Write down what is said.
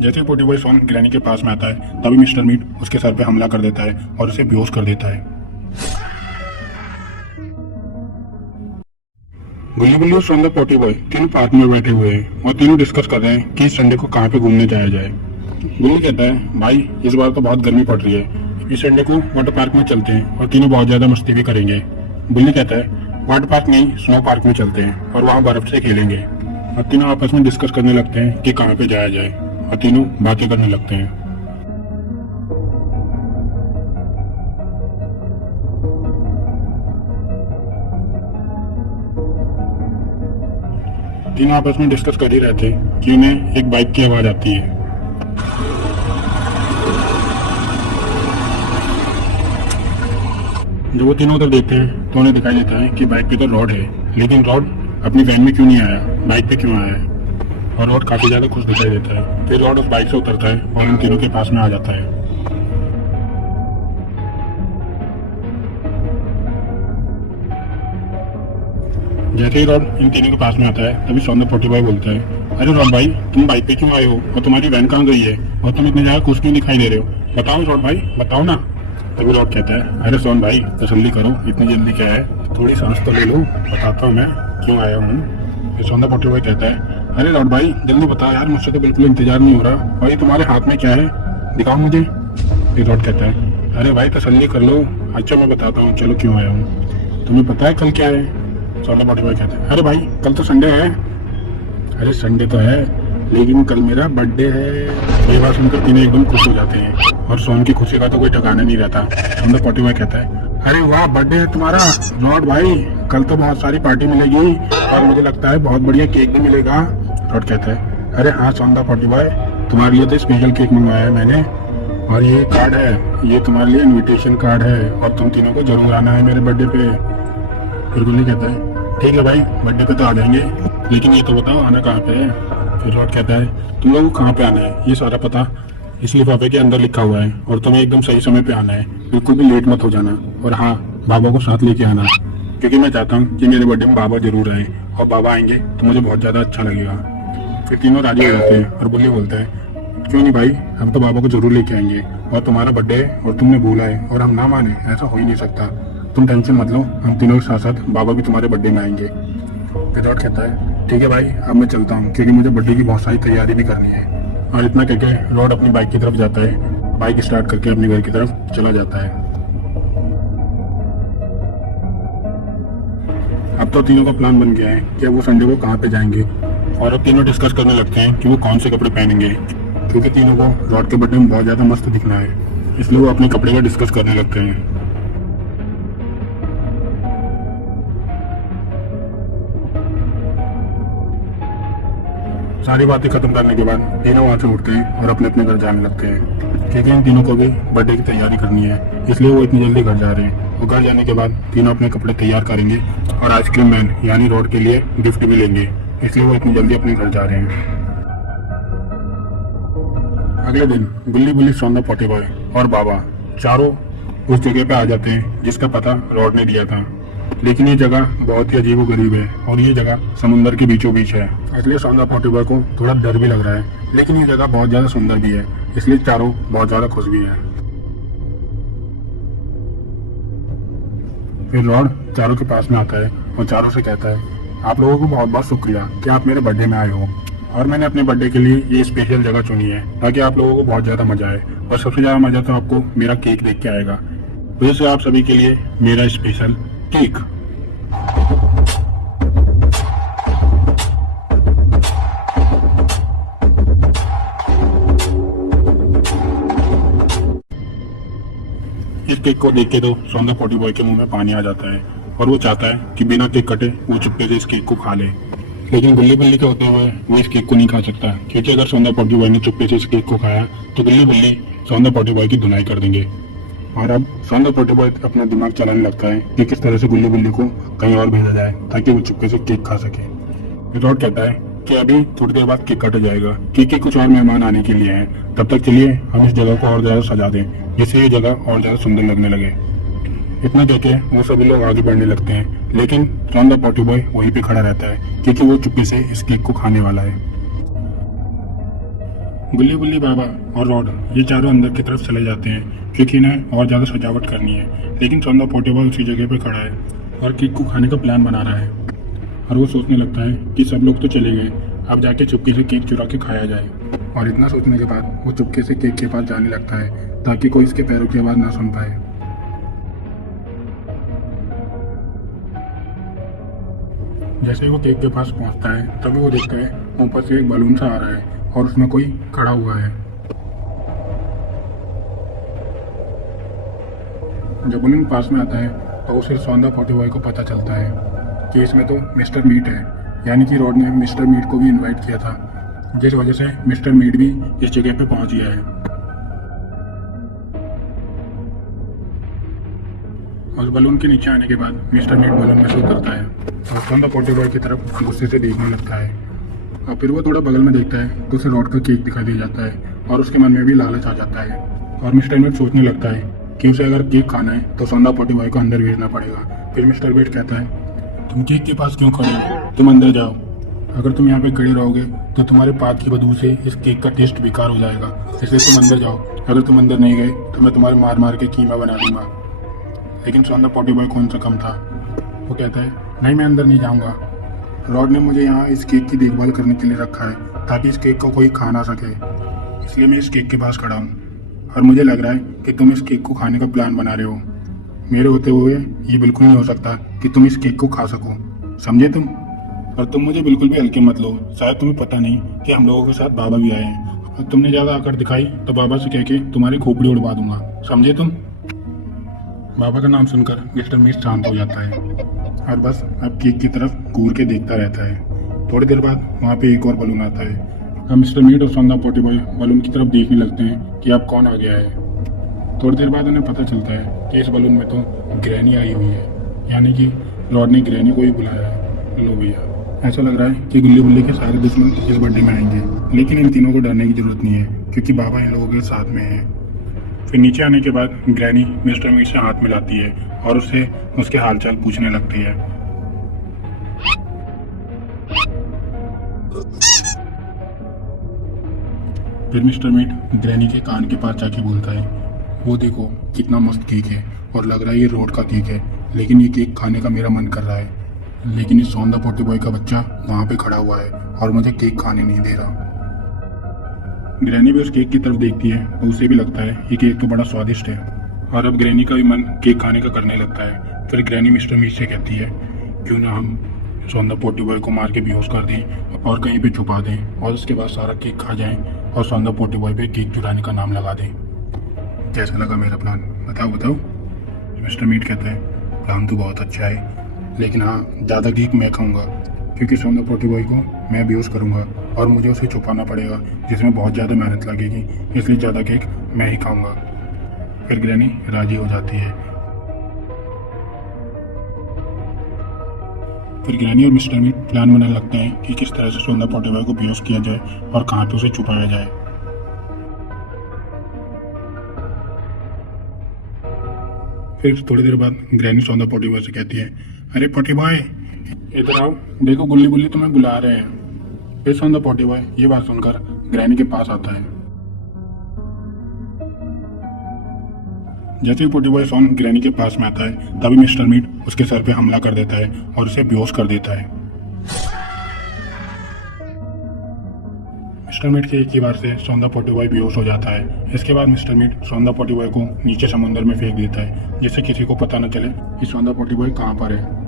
जैसे ही पोटी boy sworn granny के पास में आता है तभी मिस्टर मीट उसके सर पे हमला कर देता है और उसे बेहोश कर देता है। गुल्ली गुल्ली और सौंदर्य पोटी बॉय तीनों पार्क में बैठे हुए हैं और तीनों डिस्कस कर रहे हैं कि इस संडे को कहाँ पे घूमने जाया जाए। गुल्ली कहता है, भाई इस बार तो बहुत गर्मी पड़ रही है, इस संडे को वाटर पार्क में चलते हैं और तीनों बहुत ज्यादा मस्ती भी करेंगे। गुल्ली कहता है, वाटर पार्क नहीं स्नो पार्क में चलते हैं और वहाँ बर्फ से खेलेंगे। और तीनों आपस में डिस्कस करने लगते हैं कि कहाँ पे जाया जाए और तीनों बातें करने लगते हैं। तीनों आपस में डिस्कस कर ही रहे थे कि उन्हें एक बाइक की आवाज आती है। जब वो तीनों उधर देखते हैं तो उन्हें दिखाई देता है कि बाइक पे तो रॉड है, लेकिन रॉड अपनी वैन में क्यों नहीं आया, बाइक पे क्यों आया है। और रॉड काफी ज्यादा खुश दिखाई देता है। फिर रॉड उस बाइक से उतरता है और उन तीनों के पास में आ जाता है। जैसे ही रॉड इन तीनों के पास में आता है तभी सौंदर्य पोटी बॉय बोलता है, अरे रॉड भाई तुम बाइक पे क्यों आए हो और तुम्हारी वैन कहाँ गई है और तुम इतनी ज्यादा खुश क्यों दिखाई दे रहे हो, बताओ रॉड भाई बताओ ना। तभी रॉड कहता है, अरे सोन भाई तसल्ली करो, इतनी जल्दी क्या है, थोड़ी सांस तो ले लो, बताता हूँ मैं क्यों आया हूँ। फिर सौंदर्य पोटी बॉय कहता है, अरे रॉड भाई जल्दी बताओ यार, मुझसे तो बिल्कुल इंतजार नहीं हो रहा और ये तुम्हारे हाथ में क्या है, दिखाओ मुझे। फिर रॉड कहता है, अरे भाई तसल्ली कर लो, अच्छा मैं बताता हूँ, चलो क्यों आया हूँ। तुम्हें पता है कल क्या है। सौंदर्य पोटी बॉय कहता है, अरे भाई कल तो संडे है। अरे संडे तो है लेकिन कल मेरा बर्थडे है। ये बात सुनकर तीनों एकदम खुश हो जाते हैं और सोन की खुशी का तो कोई ठिकाना नहीं रहता। सौंदर्य पोटी बॉय कहता है, अरे वाह बर्थडे है तुम्हारा रॉड भाई, कल तो बहुत सारी पार्टी मिलेगी और मुझे लगता है बहुत बढ़िया केक भी मिलेगा। रॉड कहता है, अरे हाँ सौंदर्य पोटी बॉय, तुम्हारे लिए तो स्पेशल केक मंगवाया है मैंने और ये कार्ड है, ये तुम्हारे लिए इन्विटेशन कार्ड है और तुम तीनों को जरूर आना है मेरे बर्थडे पे। फिर गुल्ली कहता है, ठीक है भाई बर्थडे पे तो आ जाएंगे, लेकिन ये तो बताओ आना कहाँ पे है। फिर रॉड कहता है, तुम लोगों को कहाँ पे आना है ये सारा पता इस लिफाफे के अंदर लिखा हुआ है और तुम्हें एकदम सही समय पे आना है, बिल्कुल भी लेट मत हो जाना। और हाँ बाबा को साथ लेके आना, क्योंकि मैं चाहता हूँ कि मेरे बर्थडे में बाबा जरूर आए और बाबा आएंगे तो मुझे बहुत ज्यादा अच्छा लगेगा। फिर तीनों राजी हो जाते हैं और गुल्ली बोलता है, क्यों नहीं भाई, हम तो बाबा को जरूर लेके आएंगे और तुम्हारा बर्थडे है और तुमने भूला है और हम ना माने, ऐसा हो ही नहीं सकता। तुम टेंशन मत लो, हम तीनों के साथ साथ बाबा भी तुम्हारे बर्थडे में आएंगे। फिर रॉड कहता है, ठीक है भाई अब मैं चलता हूँ, क्योंकि मुझे बर्थडे की बहुत सारी तैयारी भी करनी है। और इतना कहके रॉड अपनी बाइक की तरफ जाता है, बाइक स्टार्ट करके अपने घर की तरफ चला जाता है। अब तो तीनों का प्लान बन गया है कि अब वो संडे को कहाँ पे जाएंगे और अब तीनों डिस्कस करने लगते हैं कि वो कौन से कपड़े पहनेंगे, क्योंकि तीनों को रॉड के बर्थडे में बहुत ज्यादा मस्त दिखना है, इसलिए वो अपने कपड़े का डिस्कस करने लगते हैं। सारी बातें खत्म करने के बाद तीनों वहां से उठते हैं और अपने अपने घर जाने लगते हैं, क्योंकि इन तीनों को भी बर्थडे की तैयारी करनी है, इसलिए वो इतनी जल्दी घर जा रहे हैं। और घर जाने के बाद तीनों अपने कपड़े तैयार करेंगे और आइसक्रीम मैन यानी रॉड के लिए गिफ्ट भी लेंगे, इसलिए वो इतनी जल्दी अपने घर जा रहे हैं। अगले दिन गुल्ली गुल्ली सौंदर्य पोटी बॉय और बाबा चारों उस जगह पे आ जाते हैं जिसका पता रॉड ने दिया था, लेकिन ये जगह बहुत ही अजीब गरीब है और ये जगह समुंदर के बीचों बीच है, इसलिए सौंदर्य पोटी बॉय को थोड़ा डर भी लग रहा है, लेकिन ये जगह बहुत ज्यादा सुंदर भी है, इसलिए चारों बहुत ज्यादा खुश भी है। फिर रॉड चारों के पास में आता है और चारों से कहता है, आप लोगों को बहुत बहुत शुक्रिया कि आप मेरे बर्थडे में आए हो और मैंने अपने बर्थडे के लिए ये स्पेशल जगह चुनी है ताकि आप लोगों को बहुत ज्यादा मजा आए, और सबसे ज्यादा मजा तो आपको मेरा केक देख के आएगा, वजह से आप सभी के लिए मेरा स्पेशल केक। इस केक को देख के तो सौंदर्य पोटी बॉय के मुंह में पानी आ जाता है और वो चाहता है कि बिना केक कटे वो चुपके से इस केक को खा ले, लेकिन गुल्ली बिल्ली के होते हुए वो इस केक को नहीं खा सकता, क्योंकि अगर सौंदर्य पोटी बॉय ने चुपके से इस केक को खाया तो गुल्ली बिल्ली सौंदर्य पोटी बॉय की धुनाई कर देंगे। और अब सौंदर्य पोटी बॉय अपना दिमाग चलाने लगता है कि किस तरह से गुल्ली बिल्ली को कहीं और भेजा जाए ताकि वो चुपके से केक खा सके। रॉड कहता है कि अभी थोड़ी देर बाद केक काटा जाएगा, क्योंकि कुछ और मेहमान आने के लिए हैं, तब तक चलिए हम इस जगह को और ज्यादा सजा दें जिससे ये जगह और ज्यादा सुंदर लगने लगे। इतना कहके वो सभी लोग आगे बढ़ने लगते हैं, लेकिन सौंदर्य पोटी बॉय वहीं पे खड़ा रहता है क्योंकि वो चुपके से इस केक को खाने वाला है। गुल्ली गुल्ली बाबा और रॉड ये चारों अंदर की तरफ चले जाते हैं क्योंकि इन्हें और ज़्यादा सजावट करनी है। लेकिन सौंदा पोटे बॉय उसी जगह पे खड़ा है और केक को खाने का प्लान बना रहा है। और वो सोचने लगता है कि सब लोग तो चले गए, अब जाके चुपके से केक चुरा के खाया जाए। और इतना सोचने के बाद वो चुपके से केक के पास जाने लगता है ताकि कोई इसके पैरों की आवाज़ ना सुन पाए। जैसे ही वो केक के पास पहुंचता है तभी वो देखता है ऊपर से एक बलून सा आ रहा है और उसमें कोई खड़ा हुआ है। जब बलून पास में आता है तो उसे सौंदा पोटे बॉय को पता चलता है कि इसमें तो मिस्टर मीट है, यानी कि रॉड ने मिस्टर मीट को भी इनवाइट किया था, जिस वजह से मिस्टर मीट भी इस जगह पे पहुंच गया है। और बलून के नीचे आने के बाद मिस्टर मीट बलून में से उतरता है और सौंदा पोटे बॉय की तरफ गुस्से से देखने लगता है। और फिर वो थोड़ा बगल में देखता है तो उसे रॉड का केक दिखाई दे जाता है और उसके मन में भी लालच आ जाता है। और मिस्टर मीट सोचने लगता है कि उसे अगर केक खाना है तो सौंदा पोटे बॉय को अंदर भेजना पड़ेगा। फिर मिस्टर मीट कहता है, तुम केक के पास क्यों खड़े हो, तुम अंदर जाओ। अगर तुम यहाँ पे खड़े रहोगे तो तुम्हारे पाक की बदबू से इस केक का टेस्ट बेकार हो जाएगा, इसलिए तुम अंदर जाओ। अगर तुम अंदर नहीं गए तो मैं तुम्हारे मार मार के कीमा बना दूंगा। लेकिन सौंदा पोटे बॉय कौन सा कम था, वो कहता है, नहीं मैं अंदर नहीं जाऊँगा। रॉड ने मुझे यहाँ इस केक की देखभाल करने के लिए रखा है ताकि इस केक को कोई खा ना सके, इसलिए मैं इस केक के पास खड़ा हूँ। और मुझे लग रहा है कि तुम इस केक को खाने का प्लान बना रहे हो। मेरे होते हुए ये बिल्कुल नहीं हो सकता कि तुम इस केक को खा सको, समझे तुम? और तुम मुझे बिल्कुल भी हल्के मत लो, शायद तुम्हें पता नहीं कि हम लोगों के साथ बाबा भी आए हैं, और तुमने ज़्यादा आकर दिखाई तो बाबा से कह के तुम्हारी खोपड़ी उड़वा दूंगा, समझे तुम? बाबा का नाम सुनकर मिस्टर मीट शांत हो जाता है और बस अब केक की तरफ घूर के देखता रहता है। थोड़ी देर बाद वहाँ पे एक और बलून आता है। अब मिस्टर मीट और सौंदा पोटे बॉय बलून की तरफ देखने लगते हैं कि अब कौन आ गया है। थोड़ी देर बाद उन्हें पता चलता है कि इस बलून में तो ग्रैनी आई हुई है, यानी कि रॉड ने ग्रैनी को ही बुलाया है। लो भैया, ऐसा लग रहा है कि गुल्ली गुल्ली के सारे दुश्मन इस बर्थडे में आएंगे, लेकिन इन तीनों को डरने की जरूरत नहीं है क्योंकि बाबा इन लोगों के साथ में है। फिर नीचे आने के बाद ग्रैनी मिस्टर मीट से हाथ मिलाती है और उससे उसके हालचाल पूछने लगती है। फिर मिस्टर मीट ग्रैनी के कान के पास जाके बोलता है, वो देखो कितना मस्त केक है और लग रहा है ये रोड का केक है, लेकिन ये केक खाने का मेरा मन कर रहा है, लेकिन इस सौंदा पोटे बॉय का बच्चा वहाँ पे खड़ा हुआ है और मुझे केक खाने नहीं दे रहा। ग्रैनी भी उस केक की तरफ देखती है तो उसे भी लगता है ये केक तो बड़ा स्वादिष्ट है और अब ग्रैनी का भी मन केक खाने का करने लगता है। फिर ग्रैनी मिस्टर मीट से कहती है, क्यों ना हम सौंदा पोटे बॉय को मार के बेहोश कर दें और कहीं पे छुपा दें और उसके बाद सारा केक खा जाएं और सौंदा पोटे बॉय पे केक चुराने का नाम लगा दें। कैसा लगा मेरा प्लान, बताओ बताओ? मिस्टर मीट कहता है, प्लान तो बहुत अच्छा है, लेकिन हाँ ज़्यादा केक मैं खाऊंगा क्योंकि सौंदा पोटे बॉय को मैं बेहोश करूंगा और मुझे उसे छुपाना पड़ेगा जिसमें बहुत ज़्यादा मेहनत लगेगी, इसलिए ज़्यादा केक मैं ही खाऊंगा। फिर ग्रैनी राजी हो जाती है। फिर ग्रैनी और मिस्टर मीट प्लान बनाने लगते हैं कि किस तरह से सौंदा पोटे बॉय को बेहोश किया जाए और कहाँ पे उसे छुपाया जाए। फिर थोड़ी देर बाद ग्रैनी सौंदा पोटे बॉय से कहती है, अरे पोटे बॉय इधर आओ, देखो गुल्ली गुल्ली तुम्हें बुला रहे हैं। फिर सौंदा पोटे बॉय ये बात सुनकर ग्रैनी के पास आता है। जैसे ही पोटे बॉय ग्रैनी के पास में आता है तभी मिस्टर मीट उसके सर पे हमला कर देता है और उसे बेहोश कर देता है। मिस्टर मीट के एक ही बार से सौंदा पोटे बॉय बेहोश हो जाता है। इसके बाद मिस्टर मीट सौंदा पोटे बॉय को नीचे समुद्र में फेंक देता है जिससे किसी को पता न चले कि सौंदा पोटे बॉय कहाँ पर है।